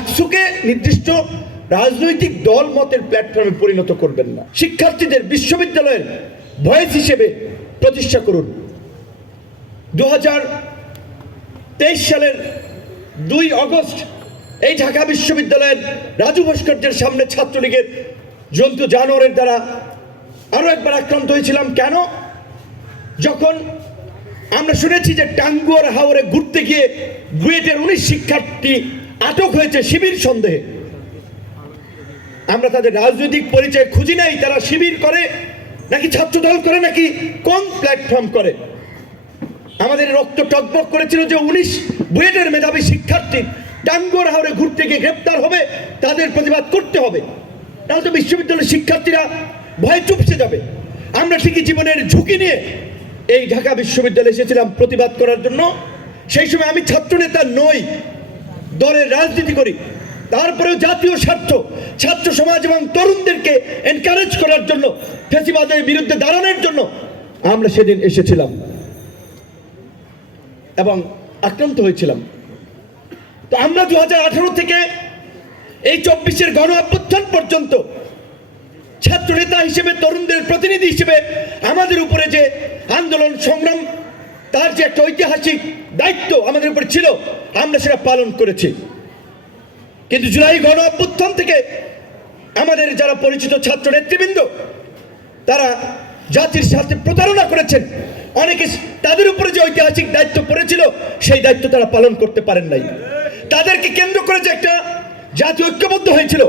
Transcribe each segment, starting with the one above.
ডাকসুকে নির্দিষ্ট রাজনৈতিক দল মতের প্ল্যাটফর্মে পরিণত করবেন না। শিক্ষার্থীদের বিশ্ববিদ্যালয়ের ভয়েস হিসেবে প্রতিষ্ঠা করুন। 2023 সালের 2 অগস্ট এই ঢাকা বিশ্ববিদ্যালয়ের রাজু ভাস্কর্যের সামনে ছাত্রলীগের জন্তু জানোয়ারের দ্বারা আরো একবার আক্রান্ত হয়েছিলাম। কেন? যখন আমরা শুনেছি যে টাঙ্গুয়ার হাওরে ঘুরতে গিয়ে বুয়েটের 19 শিক্ষার্থী আটক হয়েছে শিবির সন্দেহে। আমরা তাদের রাজনৈতিক পরিচয় খুঁজি নাই, তারা শিবির করে নাকি ছাত্রদল করে নাকি কোন প্ল্যাটফর্ম করে। আমাদের রক্ত টকবক করেছিল যে 19 বুয়েটের মেধাবী শিক্ষার্থী টাঙ্গুয়ার হাওরে ঘুরতে গিয়ে গ্রেপ্তার হবে, তাদের প্রতিবাদ করতে হবে, তাহলে তো বিশ্ববিদ্যালয়ের শিক্ষার্থীরা ভয় চুপসে যাবে। আমরা ঠিকই জীবনের ঝুঁকি নিয়ে এই ঢাকা বিশ্ববিদ্যালয়ে এসেছিলাম প্রতিবাদ করার জন্য। সেই সময় আমি ছাত্র নেতা নই, দলের রাজনীতি করি, তারপরেও জাতীয় স্বার্থ, ছাত্র সমাজ এবং তরুণদেরকে এনকারেজ করার জন্য, ফ্যাসিবাদের বিরুদ্ধে দাঁড়ানোর জন্য আমরা সেদিন এসেছিলাম এবং আক্রান্ত হয়েছিলাম। তো আমরা 2018 থেকে এই 24-এর গণ অভ্যুত্থান পর্যন্ত ছাত্র নেতা হিসেবে, তরুণদের প্রতিনিধি হিসেবে আমাদের উপরে যে আন্দোলন সংগ্রাম, তার যে একটা ঐতিহাসিক দায়িত্ব আমাদের উপর ছিল, আমরা সেটা পালন করেছি। কিন্তু জুলাই গণ অভ্যুত্থান থেকে আমাদের যারা পরিচিত ছাত্র নেতৃবৃন্দ, তারা জাতির সাথে প্রতারণা করেছেন। অনেকে তাদের উপরে যে ঐতিহাসিক দায়িত্ব পড়েছিল, সেই দায়িত্ব তারা পালন করতে পারেন নাই। তাদেরকে কেন্দ্র করে যে একটা জাতি ঐক্যবদ্ধ হয়েছিল,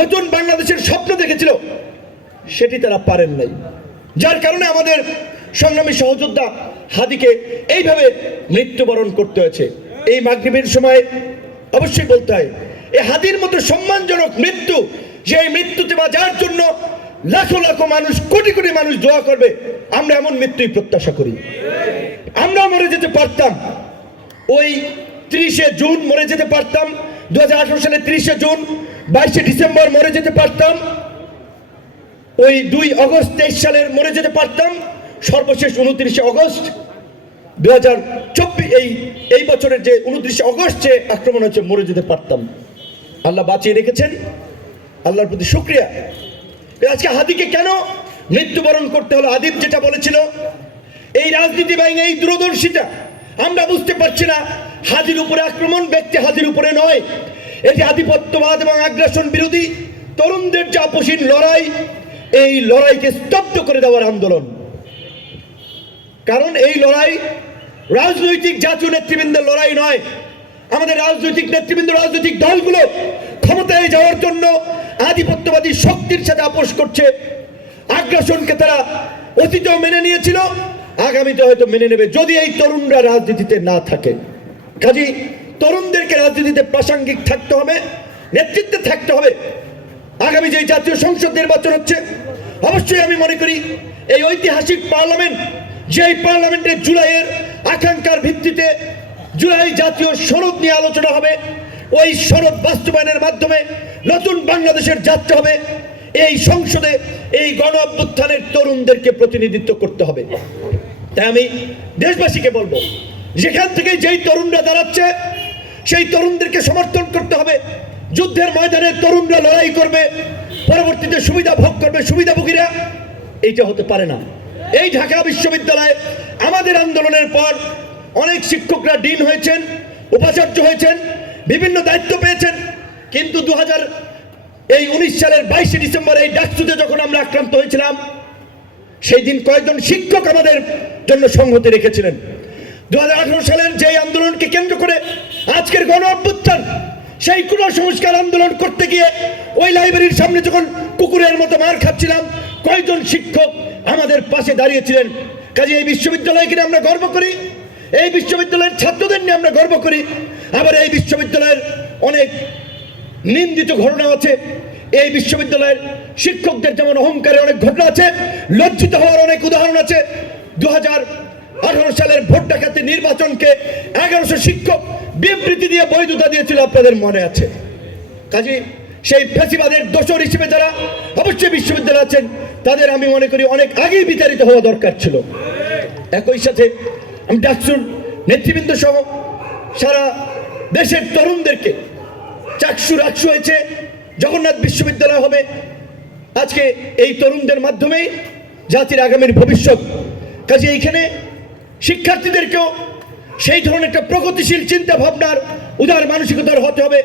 নতুন বাংলাদেশের স্বপ্ন দেখেছিল, সেটি তারা পারেন নাই। যার কারণে আমাদের সংগ্রামী সহযোদ্ধা হাদিকে এইভাবে মৃত্যুবরণ করতে হয়েছে। এই মাগরিবের সময় অবশ্যই বলতে হয়, এই হাদির মতো সম্মানজনক মৃত্যু, যে মৃত্যুতে বা যার জন্য লাখো লাখো মানুষ, কোটি কোটি মানুষ দোয়া করবে, আমরা এমন মৃত্যুই প্রত্যাশা করি। আমরা মরে যেতে পারতাম, ওই 30শে জুন মরে যেতে পারতাম, 2018 সালে 30শে জুন, 22শে ডিসেম্বর মরে যেতে পারতাম, ওই 2 অগস্ট 23 সালের মরে যেতে পারতাম, সর্বশেষ 29শে অগস্ট 2024, এই বছরের যে 29শে অগস্ট যে আক্রমণ হচ্ছে, মরে যেতে পারতাম। আল্লাহ বাঁচিয়ে রেখেছেন, আল্লাহর প্রতি শুকরিয়া। আজকে হাদিকে কেন মৃত্যুবরণ করতে হলো? আদিব যেটা বলেছিল, এই রাজনীতি বাহিনী, এই দূরদর্শিতা, আমরা বুঝতে পারছি না হাদির উপরে আক্রমণ ব্যক্তি হাদির উপরে নয়, এটি আধিপত্যবাদ এবং আগ্রাসন বিরোধী তরুণদের যে আপসীন লড়াই, এই লড়াইকে স্তব্ধ করে দেওয়ার আন্দোলন। কারণ এই লড়াই রাজনৈতিক জাতীয় নেতৃবৃন্দের লড়াই নয়। আমাদের রাজনৈতিক নেতৃবৃন্দ, রাজনৈতিক দলগুলো ক্ষমতায় যাওয়ার জন্য আধিপত্যবাদী শক্তির সাথে আপোষ করছে। আগ্রাসনকে তারা অতীতেও মেনে নিয়েছিল, আগামীতে হয়তো মেনে নেবে, যদি এই তরুণরা রাজনীতিতে না থাকে। কাজেই তরুণদেরকে রাজনীতিতে প্রাসঙ্গিক থাকতে হবে, নেতৃত্বে থাকতে হবে। আগামী যে জাতীয় সংসদ নির্বাচন হচ্ছে, অবশ্যই আমি মনে করি এই ঐতিহাসিক পার্লামেন্ট, যেই পার্লামেন্টে জুলাইয়ের আকাঙ্ক্ষার ভিত্তিতে জুলাই জাতীয় সনদ নিয়ে আলোচনা হবে, ওই সনদ বাস্তবায়নের মাধ্যমে নতুন বাংলাদেশের যাত্রা হবে। এই সংসদে এই গণ অভ্যুত্থানের তরুণদেরকে প্রতিনিধিত্ব করতে হবে। তাই আমি দেশবাসীকে বলবো, যেখান থেকে যেই তরুণরা দাঁড়াচ্ছে, সেই তরুণদেরকে সমর্থন করতে হবে। যুদ্ধের ময়দানে তরুণরা লড়াই করবে, পরবর্তীতে সুবিধা ভোগ করবে সুবিধাভোগীরা, এইটা হতে পারে না। এই ঢাকা বিশ্ববিদ্যালয়ে আমাদের আন্দোলনের পর অনেক শিক্ষকরা ডিন হয়েছেন, উপাচার্য হয়েছেন, বিভিন্ন দায়িত্ব পেয়েছেন। কিন্তু 2019 সালের 22শে ডিসেম্বর এই ডাকসুতে যখন আমরা আক্রান্ত হয়েছিলাম, সেই দিন কয়েকজন শিক্ষক আমাদের জন্য সংহতি রেখেছিলেন। 2018 সালের যে আন্দোলনকে কেন্দ্র করে আজকের গণ অভ্যুত্থান, সেই কুসংস্কার আন্দোলন করতে গিয়ে ওই লাইব্রেরির সামনে যখন কুকুরের মতো মার খাচ্ছিলাম, কয়েকজন শিক্ষক আমাদের পাশে দাঁড়িয়েছিলেন। কাজে এই বিশ্ববিদ্যালয়কে নিয়ে আমরা গর্ব করি, এই বিশ্ববিদ্যালয়ের ছাত্রদের নিয়ে আমরা গর্ব করি। আবার এই বিশ্ববিদ্যালয়ের অনেক নিন্দিত ঘটনা আছে, এই বিশ্ববিদ্যালয়ের শিক্ষকদের যেমন অহংকারের অনেক ঘটনা আছে, লজ্জিত হওয়ার অনেক উদাহরণ আছে। 2018 সালের ভোট ডাকাতি নির্বাচনকে 1100 শিক্ষক বিবৃতি দিয়ে বৈধতা দিয়েছিল, আপনাদের মনে আছে। কাজে সেই ফ্যাসিবাদের দোষর হিসেবে যারা অবশ্যই বিশ্ববিদ্যালয়ে আছেন, তাদের আমি মনে করি অনেক আগেই বিতাড়িত হওয়া দরকার ছিল। একই সাথে আমি ডাকসুর নেতৃবৃন্দ সহ সারা দেশের তরুণদেরকে চাকসু রাকসু হয়েছে, জগন্নাথ বিশ্ববিদ্যালয় হবে। আজকে এই তরুণদের মাধ্যমেই জাতির আগামীর ভবিষ্যৎ। কাজে এইখানে শিক্ষার্থীদেরকেও সেই ধরনের একটা প্রগতিশীল চিন্তা ভাবনার উদার মানসিকতার হতে হবে।